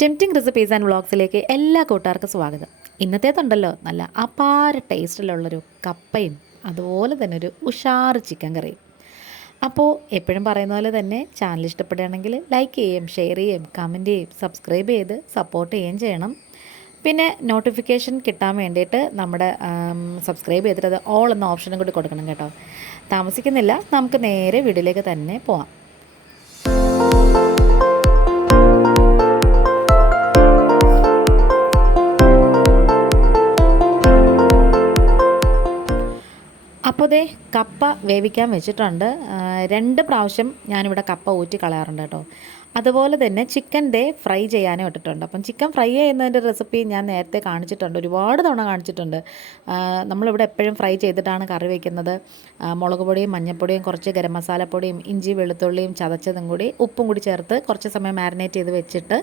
Tempting recipes and വ്ളോഗ്സിലേക്ക് എല്ലാ കൂട്ടുകാർക്കും സ്വാഗതം. ഇന്നത്തേതുണ്ടല്ലോ നല്ല അപാര ടേസ്റ്റിലുള്ളൊരു കപ്പയും അതുപോലെ തന്നെ ഒരു ഉഷാർ ചിക്കൻ കറിയും. അപ്പോൾ എപ്പോഴും പറയുന്ന പോലെ തന്നെ ചാനൽ ഇഷ്ടപ്പെടുകയാണെങ്കിൽ ലൈക്ക് ചെയ്യുകയും ഷെയർ ചെയ്യുകയും കമന്റ് ചെയ്യും സബ്സ്ക്രൈബ് ചെയ്ത് സപ്പോർട്ട് ചെയ്യുകയും ചെയ്യണം. പിന്നെ നോട്ടിഫിക്കേഷൻ കിട്ടാൻ വേണ്ടിയിട്ട് നമ്മുടെ സബ്സ്ക്രൈബ് ചെയ്തിട്ട് അത് ഓൾ എന്ന ഓപ്ഷനും കൂടി കൊടുക്കണം കേട്ടോ. താമസിക്കുന്നില്ല നമുക്ക് നേരെ വീഡിയോയിലേക്ക് തന്നെ പോവാം. അപ്പോൾ ദേ കപ്പ വേവിക്കാൻ വെച്ചിട്ടുണ്ട്. രണ്ട് പ്രാവശ്യം ഞാനിവിടെ കപ്പ ഊറ്റി കളയാറുണ്ട് കേട്ടോ. അതുപോലെ തന്നെ ചിക്കൻ ദേ ഫ്രൈ ചെയ്യാനും ഇട്ടിട്ടുണ്ട്. അപ്പം ചിക്കൻ ഫ്രൈ ചെയ്യുന്നതിന്റെ റെസിപ്പി ഞാൻ നേരത്തെ കാണിച്ചിട്ടുണ്ട്. ഒരുപാട് തവണ കാണിച്ചിട്ടുണ്ട്. നമ്മളിവിടെ എപ്പോഴും ഫ്രൈ ചെയ്തിട്ടാണ് കറി വയ്ക്കുന്നത് മുളക് പൊടിയും മഞ്ഞൾപ്പൊടിയും കുറച്ച് ഗരം മസാലപ്പൊടിയും ഇഞ്ചി വെളുത്തുള്ളിയും ചതച്ചതും കൂടി ഉപ്പും കൂടി ചേർത്ത് കുറച്ച് സമയം മാരിനേറ്റ് ചെയ്ത് വെച്ചിട്ട്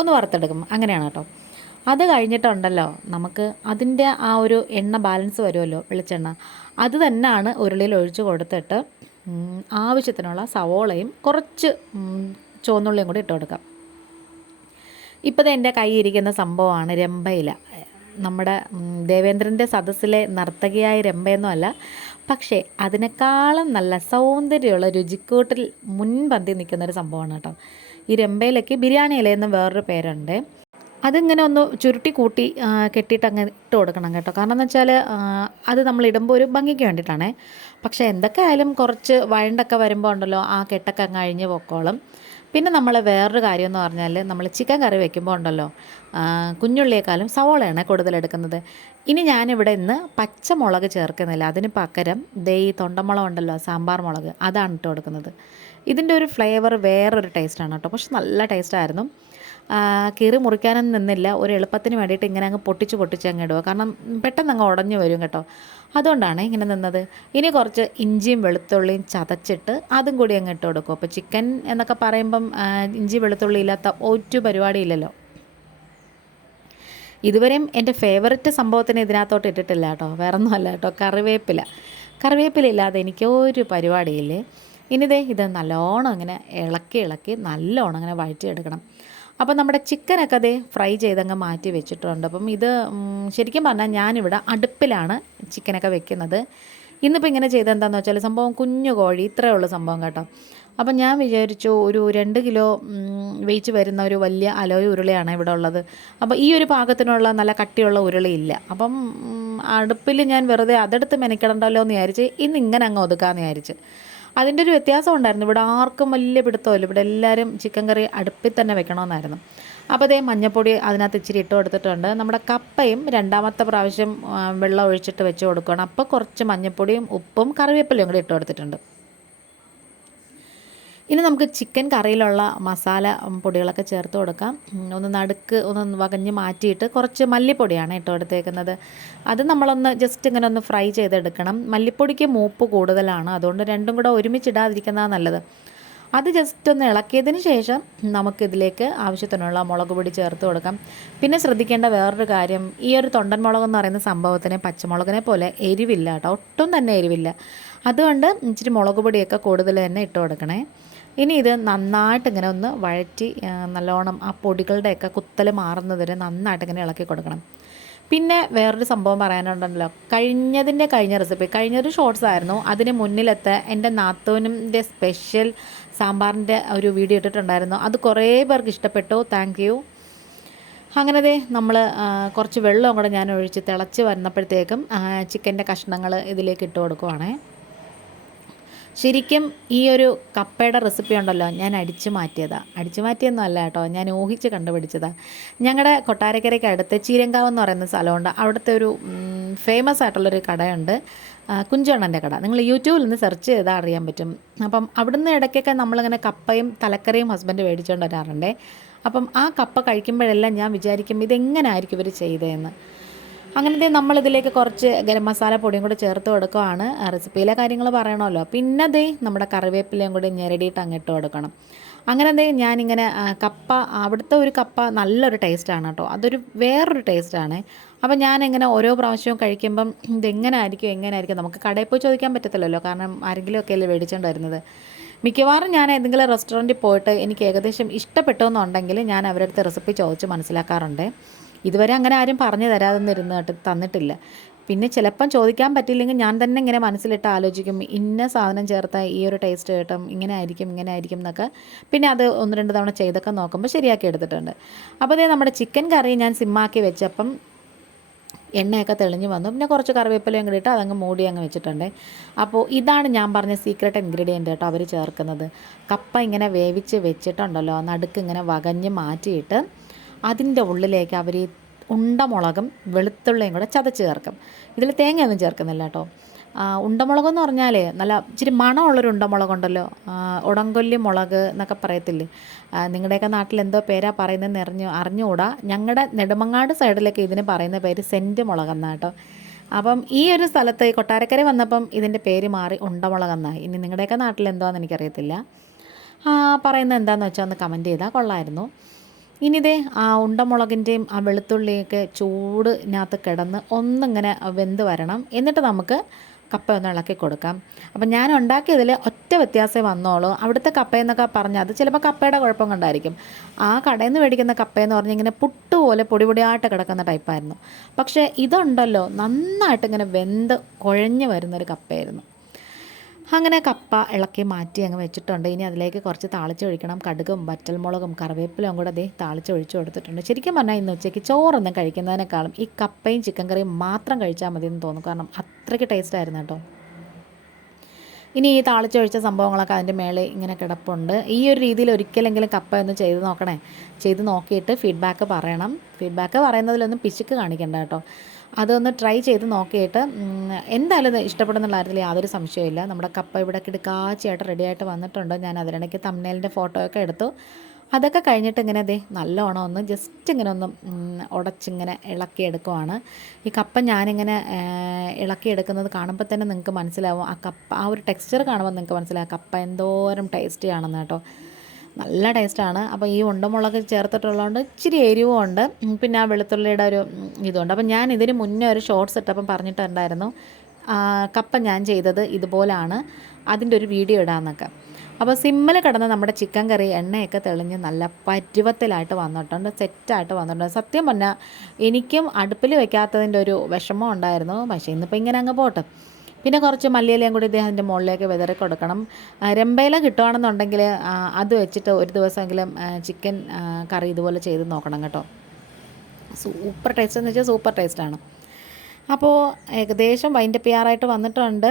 ഒന്ന് വറുത്തെടുക്കും. അങ്ങനെയാണ് കേട്ടോ. അത് കഴിഞ്ഞിട്ടുണ്ടല്ലോ. നമുക്ക് അതിന്റെ ആ ഒരു എണ്ണ ബാലൻസ് വരുമല്ലോ വെളിച്ചെണ്ണ. അത് തന്നെയാണ് ഉരുളിയിൽ ഒഴിച്ച് കൊടുത്തിട്ട് ആവശ്യത്തിനുള്ള സവോളയും കുറച്ച് ചുവന്നുള്ളിയും കൂടി ഇട്ട് കൊടുക്കാം. ഇപ്പോൾ എന്റെ കയ്യിൽ ഇരിക്കുന്ന സംഭവമാണ് രംഭയില നമ്മുടെ ദേവേന്ദ്രന്റെ സദസ്സിലെ നർത്തകിയായ രമ്പയൊന്നുമല്ല പക്ഷേ അതിനേക്കാളും നല്ല സൗന്ദര്യമുള്ള രുചിക്കൂട്ടിൽ മുൻപന്തി നിൽക്കുന്ന ഒരു സംഭവമാണ് കേട്ടോ. ഈ രംഭയിലേക്ക് ബിരിയാണി ഇലയെന്ന് വേറൊരു പേരുണ്ട്. അതിങ്ങനെ ഒന്ന് ചുരുട്ടി കൂട്ടി കെട്ടിയിട്ട് അങ്ങ് ഇട്ട് കൊടുക്കണം കേട്ടോ. കാരണം എന്ന് വെച്ചാൽ അത് നമ്മൾ ഇടുമ്പോൾ ഒരു ഭംഗിക്ക് വേണ്ടിയിട്ടാണേ. പക്ഷേ എന്തൊക്കെ ആയാലും കുറച്ച് വഴണ്ടൊക്കെ വരുമ്പോൾ ഉണ്ടല്ലോ ആ കെട്ടൊക്കെ അങ്ങ് അഴിഞ്ഞ് പൊക്കോളും. പിന്നെ നമ്മൾ വേറൊരു കാര്യം എന്ന് പറഞ്ഞാൽ നമ്മൾ ചിക്കൻ കറി വെക്കുമ്പോൾ ഉണ്ടല്ലോ കുഞ്ഞുള്ളിയേക്കാളും സവോളയാണ് കൂടുതലെടുക്കുന്നത് ഇനി ഞാനിവിടെ ഇന്ന് പച്ചമുളക് ചേർക്കുന്നില്ല. അതിന് പകരം ദേ ഈ തൊണ്ടമുളക് ഉണ്ടല്ലോ സാമ്പാർ മുളക് അതാണ് ഇട്ട് കൊടുക്കുന്നത്. ഇതിന്റെ ഒരു ഫ്ലേവർ വേറൊരു ടേസ്റ്റാണ് കേട്ടോ. പക്ഷെ നല്ല ടേസ്റ്റായിരുന്നു. കീറി മുറിക്കാനൊന്നും നിന്നില്ല. ഒരു എളുപ്പത്തിന് വേണ്ടിയിട്ട് ഇങ്ങനെ അങ്ങ് പൊട്ടിച്ച് പൊട്ടിച്ച് അങ്ങ് ഇടുക. കാരണം പെട്ടെന്ന് അങ്ങ് ഉടഞ്ഞു വരും കേട്ടോ. അതുകൊണ്ടാണ് ഇങ്ങനെ നിന്നത്. ഇനി കുറച്ച് ഇഞ്ചിയും വെളുത്തുള്ളിയും ചതച്ചിട്ട് അതും കൂടി അങ്ങ് ഇട്ട് കൊടുക്കും. അപ്പോൾ ചിക്കൻ എന്നൊക്കെ പറയുമ്പം ഇഞ്ചി വെളുത്തുള്ളി ഇല്ലാത്ത ഒരു പരിപാടിയില്ലല്ലോ ഇതുവരെയും എന്റെ ഫേവററ്റ് സംഭവത്തിന് ഇതിനകത്തോട്ട് ഇട്ടിട്ടില്ല കേട്ടോ. വേറെ ഒന്നുമല്ല കേട്ടോ. കറിവേപ്പില. കറിവേപ്പില ഇല്ലാതെ എനിക്ക് ഒരു പരിപാടിയില്ലേ? ഇനിതേ ഇത് നല്ലോണം ഇങ്ങനെ ഇളക്കി ഇളക്കി നല്ലോണം ഇങ്ങനെ വഴറ്റിയെടുക്കണം. അപ്പോൾ നമ്മുടെ ചിക്കനൊക്കെ അതേ ഫ്രൈ ചെയ്തങ്ങ് മാറ്റി വെച്ചിട്ടുണ്ട്. അപ്പം ഇത് ശരിക്കും പറഞ്ഞാൽ ഞാനിവിടെ അടുപ്പിലാണ് ചിക്കനൊക്കെ വെക്കുന്നത്. ഇന്നിപ്പോൾ ഇങ്ങനെ ചെയ്തത് വെച്ചാൽ സംഭവം കുഞ്ഞു കോഴി ഇത്രയേ ഉള്ളൂ സംഭവം കേട്ടോ. അപ്പം ഞാൻ വിചാരിച്ചു ഒരു രണ്ട് കിലോ വെയിച്ച് വരുന്ന ഒരു വലിയ അലോയ ഉരുളയാണ് ഇവിടെ ഉള്ളത്. അപ്പോൾ ഈ ഒരു പാകത്തിനുള്ള നല്ല കട്ടിയുള്ള ഉരുളയില്ല അപ്പം അടുപ്പിൽ ഞാൻ വെറുതെ അതെടുത്ത് മെനക്കിടണ്ടല്ലോ എന്ന് വിചാരിച്ച് ഇന്ന് ഇങ്ങനെ അങ്ങ് ഒതുക്കാമെന്ന് വിചാരിച്ച്. അതിന്റെ ഒരു വ്യത്യാസം ഉണ്ടായിരുന്നു. ഇവിടെ ആർക്കും വലിയ പിടുത്തമില്ല. ഇവിടെ എല്ലാവരും ചിക്കൻ കറി അടുപ്പിൽ തന്നെ വെക്കണമെന്നായിരുന്നു. അപ്പോൾ അതേ മഞ്ഞപ്പൊടി അതിനകത്ത് ഇച്ചിരി ഇട്ട് കൊടുത്തിട്ടുണ്ട്. നമ്മുടെ കപ്പയും രണ്ടാമത്തെ പ്രാവശ്യം വെള്ളം ഒഴിച്ചിട്ട് വെച്ച് കൊടുക്കണം അപ്പോൾ കുറച്ച് മഞ്ഞപ്പൊടിയും ഉപ്പും കറിവേപ്പിലയും കൂടി ഇട്ട് കൊടുത്തിട്ടുണ്ട്. ഇനി നമുക്ക് ചിക്കൻ കറിയിലുള്ള മസാല പൊടികളൊക്കെ ചേർത്ത് കൊടുക്കാം. ഒന്ന് നടുക്ക് ഒന്ന് വകഞ്ഞ് മാറ്റിയിട്ട് കുറച്ച് മല്ലിപ്പൊടിയാണ് കേട്ടോ എടുത്തേക്കുന്നത് അത് നമ്മളൊന്ന് ജസ്റ്റ് ഇങ്ങനെ ഒന്ന് ഫ്രൈ ചെയ്തെടുക്കണം. മല്ലിപ്പൊടിക്ക് മൂപ്പ് കൂടുതലാണ്. അതുകൊണ്ട് രണ്ടും കൂടെ ഒരുമിച്ചിടാതിരിക്കുന്നതാണ് നല്ലത്. അത് ജസ്റ്റ് ഒന്ന് ഇളക്കിയതിന് ശേഷം നമുക്കിതിലേക്ക് ആവശ്യത്തിനുള്ള മുളക് പൊടി ചേർത്ത് കൊടുക്കാം. പിന്നെ ശ്രദ്ധിക്കേണ്ട വേറൊരു കാര്യം ഈ ഒരു തൊണ്ടൻ മുളക് എന്ന് പറയുന്ന സംഭവത്തിന് പച്ചമുളകിനെ പോലെ എരിവില്ല കേട്ടോ. ഒട്ടും തന്നെ എരിവില്ല. അതുകൊണ്ട് ഇച്ചിരി മുളക് പൊടിയൊക്കെ കൂടുതൽ തന്നെ ഇട്ട് കൊടുക്കണേ. ഇനി ഇത് നന്നായിട്ട് ഇങ്ങനെ ഒന്ന് വഴറ്റി നല്ലോണം ആ പൊടികളുടെയൊക്കെ കുത്തൽ മാറുന്നത് വരെ നന്നായിട്ട് ഇങ്ങനെ ഇളക്കി കൊടുക്കണം. പിന്നെ വേറൊരു സംഭവം പറയാനുണ്ടല്ലോ. കഴിഞ്ഞതിന്റെ കഴിഞ്ഞ റെസിപ്പി കഴിഞ്ഞൊരു ഷോർട്സ് ആയിരുന്നു. അതിന് മുന്നിലത്തെ എന്റെ നാത്തോനിന്റെ സ്പെഷ്യൽ സാമ്പാറിന്റെ ഒരു വീഡിയോ ഇട്ടിട്ടുണ്ടായിരുന്നു. അത് കുറേ പേർക്ക് ഇഷ്ടപ്പെട്ടു. താങ്ക് യു അങ്ങനെ ദേ നമ്മൾ കുറച്ച് വെള്ളം കൂടെ ഞാൻ ഒഴിച്ച് തിളച്ച് വന്നപ്പോഴത്തേക്കും ചിക്കന്റെ കഷ്ണങ്ങൾ ഇതിലേക്ക് ഇട്ട് കൊടുക്കുവാണേ. ശരിക്കും ഈ ഒരു കപ്പയുടെ റെസിപ്പി ഉണ്ടല്ലോ ഞാൻ അടിച്ചു മാറ്റിയതാണ് അടിച്ചു മാറ്റിയൊന്നും അല്ല കേട്ടോ ഞാൻ ഊഹിച്ച് കണ്ടുപിടിച്ചതാണ് ഞങ്ങളുടെ കൊട്ടാരക്കരയ്ക്ക് അടുത്ത് ചീരങ്കാവ് എന്ന് പറയുന്ന സ്ഥലമുണ്ട്. അവിടുത്തെ ഒരു ഫേമസ് ആയിട്ടുള്ളൊരു കടയുണ്ട്. കുഞ്ചണ്ണന്റെ കട. നിങ്ങൾ യൂട്യൂബിൽ നിന്ന് സെർച്ച് ചെയ്താൽ അറിയാൻ പറ്റും. അപ്പം അവിടുന്ന് ഇടയ്ക്കൊക്കെ നമ്മളിങ്ങനെ കപ്പയും തലക്കറിയും ഹസ്ബൻഡ് മേടിച്ചുകൊണ്ട് വരാറുണ്ടേ. അപ്പം ആ കപ്പ കഴിക്കുമ്പോഴെല്ലാം ഞാൻ വിചാരിക്കും ഇതെങ്ങനായിരിക്കും ഇവർ ചെയ്തതെന്ന് അങ്ങനത്തെ നമ്മളിതിലേക്ക് കുറച്ച് ഗരം മസാല പൊടിയും കൂടെ ചേർത്ത് കൊടുക്കുകയാണ് റെസിപ്പിയിലെ കാര്യങ്ങൾ പറയണമല്ലോ. പിന്നെ ദേ നമ്മുടെ കറിവേപ്പിലയും കൂടി ഞെരടിയിട്ട് അങ്ങിട്ട് കൊടുക്കണം. അങ്ങനെ ദേ ഞാനിങ്ങനെ കപ്പ അവിടുത്തെ ഒരു കപ്പ നല്ലൊരു ടേസ്റ്റാണ് കേട്ടോ. അതൊരു വേറൊരു ടേസ്റ്റാണ്. അപ്പം ഞാനിങ്ങനെ ഓരോ പ്രാവശ്യവും കഴിക്കുമ്പം ഇതെങ്ങനെ ആയിരിക്കും എങ്ങനെ ആയിരിക്കും നമുക്ക് കടയിൽ പോയി ചോദിക്കാൻ പറ്റത്തില്ലല്ലോ. കാരണം ആരെങ്കിലുമൊക്കെ അല്ലേ മേടിച്ചുകൊണ്ട് വരുന്നത് മിക്കവാറും ഞാൻ ഏതെങ്കിലും റെസ്റ്റോറന്റിൽ പോയിട്ട് എനിക്ക് ഏകദേശം ഇഷ്ടപ്പെട്ടു എന്നുണ്ടെങ്കിൽ ഞാൻ അവരുടെ അടുത്ത് റെസിപ്പി ചോദിച്ച് മനസ്സിലാക്കാറുണ്ട്. ഇതുവരെ അങ്ങനെ ആരും പറഞ്ഞു തരാതൊന്നും ഇരുന്നിട്ട് തന്നിട്ടില്ല. പിന്നെ ചിലപ്പം ചോദിക്കാൻ പറ്റില്ലെങ്കിൽ ഞാൻ തന്നെ ഇങ്ങനെ മനസ്സിലിട്ട് ആലോചിക്കും ഇന്ന സാധനം ചേർത്താൽ ഈ ഒരു ടേസ്റ്റ് കിട്ടും ഇങ്ങനെ ആയിരിക്കും ഇങ്ങനെ ആയിരിക്കും എന്നൊക്കെ. പിന്നെ അത് ഒന്ന് രണ്ട് തവണ ചെയ്തൊക്കെ നോക്കുമ്പോൾ ശരിയാക്കി എടുത്തിട്ടുണ്ട്. അപ്പോൾ അതേ നമ്മുടെ ചിക്കൻ കറി ഞാൻ സിമ്മാക്കി വെച്ചപ്പം എണ്ണയൊക്കെ തെളിഞ്ഞ് വന്നു. പിന്നെ കുറച്ച് കറിവേപ്പിലയും കൂടി ഇട്ട് അതങ്ങ് മൂടി അങ്ങ് വെച്ചിട്ടുണ്ട്. അപ്പോൾ ഇതാണ് ഞാൻ പറഞ്ഞ സീക്രട്ട് ഇൻഗ്രീഡിയന്റ് കേട്ടോ അവർ ചേർക്കുന്നത്. കപ്പ ഇങ്ങനെ വേവിച്ച് വെച്ചിട്ടുണ്ടല്ലോ നടുക്ക് ഇങ്ങനെ വകഞ്ഞ് മാറ്റിയിട്ട് അതിന്റെ ഉള്ളിലേക്ക് അവർ ഉണ്ടമുളകും വെളുത്തുള്ളിയും കൂടെ ചതച്ച് ചേർക്കും. ഇതിൽ തേങ്ങയൊന്നും ചേർക്കുന്നില്ല കേട്ടോ. ഉണ്ടമുളക് എന്ന് പറഞ്ഞാൽ നല്ല ഇച്ചിരി മണമുള്ളൊരു ഉണ്ടമുളകുണ്ടല്ലോ. ഉടങ്കൊല്ലി മുളക് എന്നൊക്കെ പറയത്തില്ലേ? നിങ്ങളുടെയൊക്കെ നാട്ടിൽ എന്തോ പേരാ പറയുന്നതെന്ന് അറിഞ്ഞു അറിഞ്ഞുകൂടാ. ഞങ്ങളുടെ നെടുമങ്ങാട് സൈഡിലൊക്കെ ഇതിന് പറയുന്ന പേര് സെന്റ് മുളകെന്നാണ് കേട്ടോ. അപ്പം ഈ ഒരു സ്ഥലത്ത് കൊട്ടാരക്കര വന്നപ്പം ഇതിന്റെ പേര് മാറി ഉണ്ടമുളകെന്നായി. ഇനി നിങ്ങളുടെയൊക്കെ നാട്ടിൽ എന്തോന്ന് എനിക്കറിയത്തില്ല. പറയുന്നത് എന്താണെന്ന് വെച്ചാൽ ഒന്ന് കമന്റ് ചെയ്താൽ കൊള്ളായിരുന്നു. ഇനി ഇതേ ആ ഉണ്ടമുളകിന്റെയും ആ വെളുത്തുള്ളിയൊക്കെ ചൂടിനകത്ത് കിടന്ന് ഒന്നിങ്ങനെ വെന്ത് വരണം. എന്നിട്ട് നമുക്ക് കപ്പ ഒന്ന് ഇളക്കി കൊടുക്കാം. അപ്പം ഞാൻ ഉണ്ടാക്കിയതിൽ ഒറ്റ വ്യത്യാസമേ വന്നോളൂ. അവിടുത്തെ കപ്പയെന്നൊക്കെ പറഞ്ഞാൽ അത് ചിലപ്പോൾ കപ്പയുടെ കുഴപ്പം കൊണ്ടായിരിക്കും. ആ കടയിൽ നിന്ന് മേടിക്കുന്ന കപ്പയെന്ന് പറഞ്ഞാൽ ഇങ്ങനെ പുട്ട് പോലെ കിടക്കുന്ന ടൈപ്പായിരുന്നു. പക്ഷേ ഇതുണ്ടല്ലോ നന്നായിട്ട് ഇങ്ങനെ വെന്ത് കുഴഞ്ഞ് വരുന്നൊരു കപ്പയായിരുന്നു. അങ്ങനെ കപ്പ ഇളക്കി മാറ്റി അങ്ങ് വെച്ചിട്ടുണ്ട്. ഇനി അതിലേക്ക് കുറച്ച് താളിച്ചൊഴിക്കണം കടുകും വറ്റൽമുളകും കറിവേപ്പിലും കൂടെ അതേ താളിച്ചൊഴിച്ചു കൊടുത്തിട്ടുണ്ട്. ശരിക്കും പറഞ്ഞാൽ ഇന്ന് ഉച്ചയ്ക്ക് ചോറൊന്നും കഴിക്കുന്നതിനേക്കാളും ഈ കപ്പയും ചിക്കൻ കറിയും മാത്രം കഴിച്ചാൽ മതി എന്ന് തോന്നും. കാരണം അത്രയ്ക്ക് ടേസ്റ്റ് ആയിരുന്നു കേട്ടോ. ഇനി ഈ താളിച്ചൊഴിച്ച സംഭവങ്ങളൊക്കെ അതിന്റെ മേളിൽ ഇങ്ങനെ കിടപ്പുണ്ട്. ഈ ഒരു രീതിയിൽ ഒരിക്കലെങ്കിലും കപ്പ ഒന്ന് ചെയ്ത് നോക്കണേ. ചെയ്ത് നോക്കിയിട്ട് ഫീഡ്ബാക്ക് പറയണം. ഫീഡ്ബാക്ക് പറയുന്നതിലൊന്നും പിശുക്ക് കാണിക്കണ്ട കേട്ടോ. അതൊന്ന് ട്രൈ ചെയ്ത് നോക്കിയിട്ട് എന്തായാലും ഇത് ഇഷ്ടപ്പെടുന്നുള്ള കാര്യത്തിൽ യാതൊരു സംശയമില്ല നമ്മുടെ കപ്പ ഇവിടെ കിടക്കാച്ചയായിട്ട് റെഡിയായിട്ട് വന്നിട്ടുണ്ട്. ഞാൻ അതിനിടയ്ക്ക് തമ്മനേലിന്റെ ഫോട്ടോയൊക്കെ എടുത്തു. അതൊക്കെ കഴിഞ്ഞിട്ട് ഇങ്ങനെ ദേ നല്ലോണം ഒന്ന് ജസ്റ്റ് ഇങ്ങനെ ഒന്ന് ഉടച്ചിങ്ങനെ ഇളക്കിയെടുക്കുവാണ് ഈ കപ്പ ഞാനിങ്ങനെ ഇളക്കിയെടുക്കുന്നത് കാണുമ്പോൾ തന്നെ നിങ്ങൾക്ക് മനസ്സിലാവും. ആ കപ്പ ആ ഒരു ടെക്സ്ചർ കാണുമ്പോൾ നിങ്ങൾക്ക് മനസ്സിലാവും. കപ്പ എന്തോരം ടേസ്റ്റി ആണെന്ന് കേട്ടോ. നല്ല ടേസ്റ്റാണ് അപ്പോൾ ഈ ഉണ്ടമുളക് ചേർത്തിട്ടുള്ളതുകൊണ്ട് ഇച്ചിരി എരിവും ഉണ്ട്. പിന്നെ ആ വെളുത്തുള്ളിയുടെ ഒരു ഇതുണ്ട്. അപ്പോൾ ഞാൻ ഇതിന് മുന്നേ ഒരു ഷോർട്ട്സ് ഇട്ടപ്പം പറഞ്ഞിട്ടുണ്ടായിരുന്നു. കപ്പ ഞാൻ ചെയ്തത് ഇതുപോലാണ്. അതിന്റെ ഒരു വീഡിയോ ഇടാമെന്നൊക്കെ അപ്പോൾ സിമ്മിൽ കിടന്ന് നമ്മുടെ ചിക്കൻ കറി എണ്ണയൊക്കെ തെളിഞ്ഞ് നല്ല പരുവത്തിലായിട്ട് വന്നിട്ടുണ്ട് സെറ്റായിട്ട് വന്നിട്ടുണ്ട്. സത്യം പറഞ്ഞാൽ എനിക്കും അടുപ്പിൽ വെക്കാത്തതിന്റെ ഒരു വിഷമം ഉണ്ടായിരുന്നു. പക്ഷേ ഇന്നിപ്പോൾ ഇങ്ങനെ അങ്ങ് പോട്ടെ. പിന്നെ കുറച്ച് മല്ലിയിലയും കൂടി ഇദ്ദേഹത്തിന്റെ മുകളിലേക്ക് വിതറി കൊടുക്കണം. രമ്പയില കിട്ടുകയാണെന്നുണ്ടെങ്കിൽ അത് വെച്ചിട്ട് ഒരു ദിവസമെങ്കിലും ചിക്കൻ കറി ഇതുപോലെ ചെയ്ത് നോക്കണം കേട്ടോ. സൂപ്പർ ടേസ്റ്റ് എന്ന് വെച്ചാൽ സൂപ്പർ ടേസ്റ്റാണ് അപ്പോൾ ഏകദേശം വൈൻഡ് ചെയ്യാറായിട്ട് വന്നിട്ടുണ്ട്.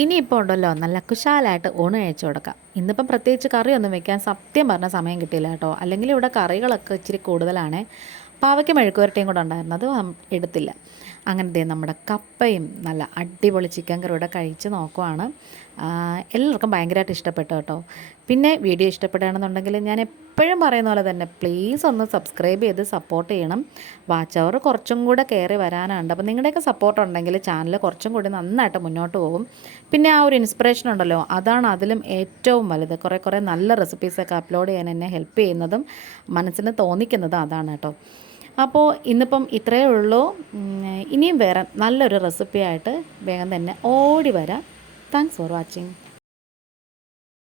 ഇനിയിപ്പോൾ ഉണ്ടല്ലോ നല്ല കുശാലായിട്ട് ഊണ് കഴിച്ചു കൊടുക്കാം. ഇന്നിപ്പം പ്രത്യേകിച്ച് കറിയൊന്നും വെക്കാൻ സത്യം പറഞ്ഞ സമയം കിട്ടിയില്ല കേട്ടോ. അല്ലെങ്കിൽ ഇവിടെ കറികളൊക്കെ ഇച്ചിരി കൂടുതലാണ്. പാവയ്ക്ക് മെഴുക്കുവരട്ടിയും കൂടെ ഉണ്ടായിരുന്നു അത് എടുത്തില്ല. അങ്ങനെ നമ്മുടെ കപ്പയും നല്ല അടിപൊളി ചിക്കൻ കറിയുടെ കഴിച്ച് നോക്കുവാണ്. എല്ലാവർക്കും ഭയങ്കരമായിട്ട് ഇഷ്ടപ്പെട്ടു കേട്ടോ. പിന്നെ വീഡിയോ ഇഷ്ടപ്പെടുകയാണെന്നുണ്ടെങ്കിൽ ഞാൻ എപ്പോഴും പറയുന്ന പോലെ തന്നെ പ്ലീസ് ഒന്ന് സബ്സ്ക്രൈബ് ചെയ്ത് സപ്പോർട്ട് ചെയ്യണം. വാച്ച് അവർ കുറച്ചും കൂടെ കയറി വരാനുണ്ട് അപ്പോൾ നിങ്ങളുടെയൊക്കെ സപ്പോർട്ട് ഉണ്ടെങ്കിൽ ചാനൽ കുറച്ചും കൂടി നന്നായിട്ട് മുന്നോട്ട് പോകും. പിന്നെ ആ ഒരു ഇൻസ്പിറേഷൻ ഉണ്ടല്ലോ അതാണ് അതിലും ഏറ്റവും വലുത്. കുറേ കുറേ നല്ല റെസിപ്പീസൊക്കെ അപ്ലോഡ് ചെയ്യാൻ എന്നെ ഹെൽപ്പ് ചെയ്യുന്നതും മനസ്സിന് തോന്നിക്കുന്നതും അതാണ് കേട്ടോ. അപ്പോൾ ഇന്നിപ്പം ഇത്രയേ ഉള്ളൂ. ഇനിയും വേറെ നല്ലൊരു റെസിപ്പി ആയിട്ട് വേഗം തന്നെ ഓടി വരാം. Thanks for watching